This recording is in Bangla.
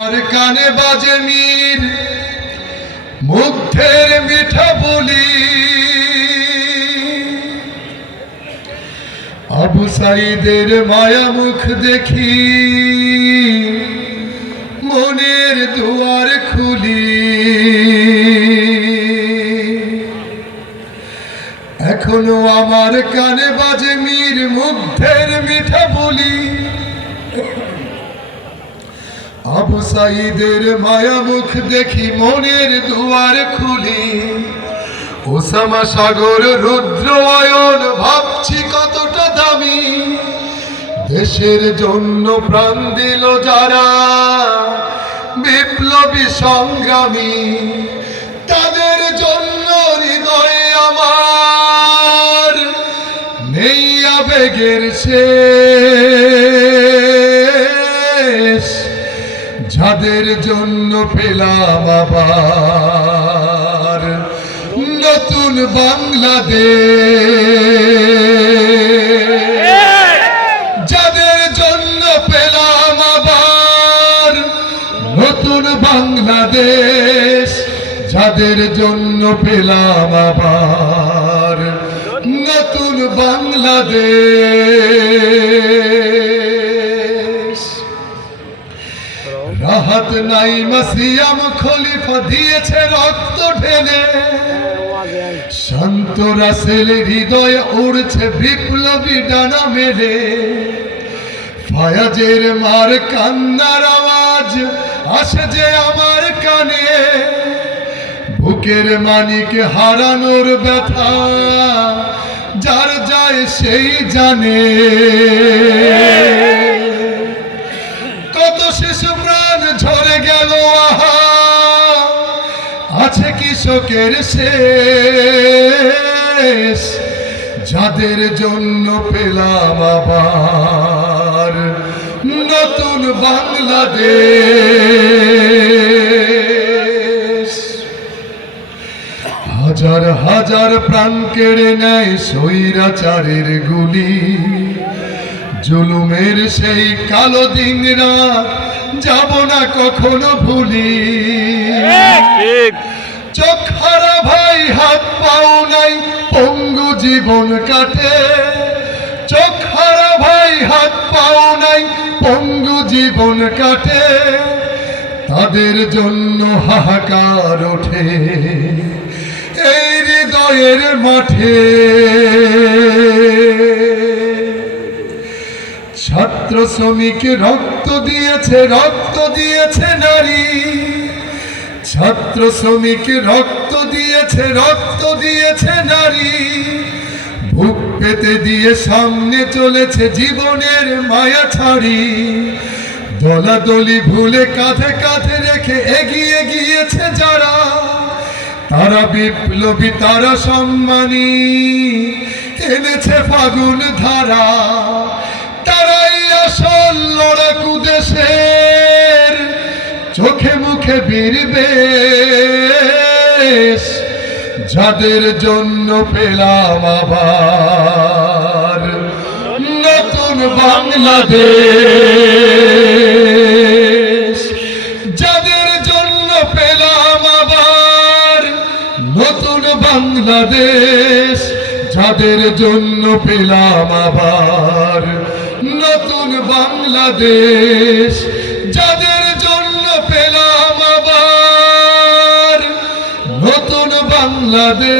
আর কানে বাজে মীর মুগ্ধের মিঠা বলি, আবু সাইদের মায়া মুখ দেখি মনের দুয়ার খুলি। এখনো আমার কানে বাজে মীর মুগ্ধের মিঠা বলি, আবু সাইদের মায়া মুখ দেখি মনের দুয়ার খুলি। ওসামা সাগর রুদ্র আয়ন ভাবছি কতটা দামি, দেশের জন্য প্রাণ দিল যারা বিপ্লবী সংগ্রামী, তাদের জন্য হৃদয়ে আমার নেই আবেগের শেষ, যাদের জন্য পেলাম আবার নতুন বাংলাদেশ, যাদের জন্য পেলাম আবার নতুন বাংলাদেশ, যাদের জন্য পেলাম আবার নতুন বাংলাদেশ। রাহাত নাইমা সিয়াম খলিফা দিয়েছে রক্ত ঢেলে, শান্ত রাসেল হৃদয়ে উড়ছে বিপ্লবী ডানা মেলে। ফায়াজের মার কান্নার আওয়াজ আসে যে আমার কানে, বুকের মানিক হারানোর ব্যথা যার যায় সেই জানে। কত শিশু প্রাণ ঝরে গেল আহা, আছে কৃষকের শেষ, যাদের জন্য পেলাম আবার নতুন বাংলাদেশ। হাজার হাজার প্রাণ কেড়ে নেয় স্বৈরাচারের গুলি, জুলুমের সেই কালো দিন রাত যাব না কখনো ভুলি। চোখ হারা ভাই হাত পাও নাই পঙ্গু জীবন কাটে, চোখ হারা ভাই হাত পাও নাই পঙ্গু জীবন কাটে, তাদের জন্য হাহাকার ওঠে এই হৃদয়ের মাঠে। ছাত্র শ্রমিক রক্ত দিয়েছে নারী, ছাত্র শ্রমিক রক্ত দিয়েছে নারী, বুক পেতে দিয়ে সামনে চলেছে জীবনের মায়া ছাড়ি। দলাদলি ভুলে কাঁধে কাঁধে রেখে এগিয়ে গিয়েছে যারা, তারা বিপ্লবী, তারা সম্মানী, এনেছে ফাগুন ধারা। তারাই আসল লড়াকু দেশের, চোখে মুখে বীর বেশ, যাদের জন্য পেলাম আবার নতুন বাংলাদেশ, যাদের জন্য পেলাম আবার নতুন বাংলাদেশ, যাদের জন্য পেলাম আবার নতুন বাংলাদেশ, যাদের জন্য পেলাম আবার নতুন বাংলাদেশ।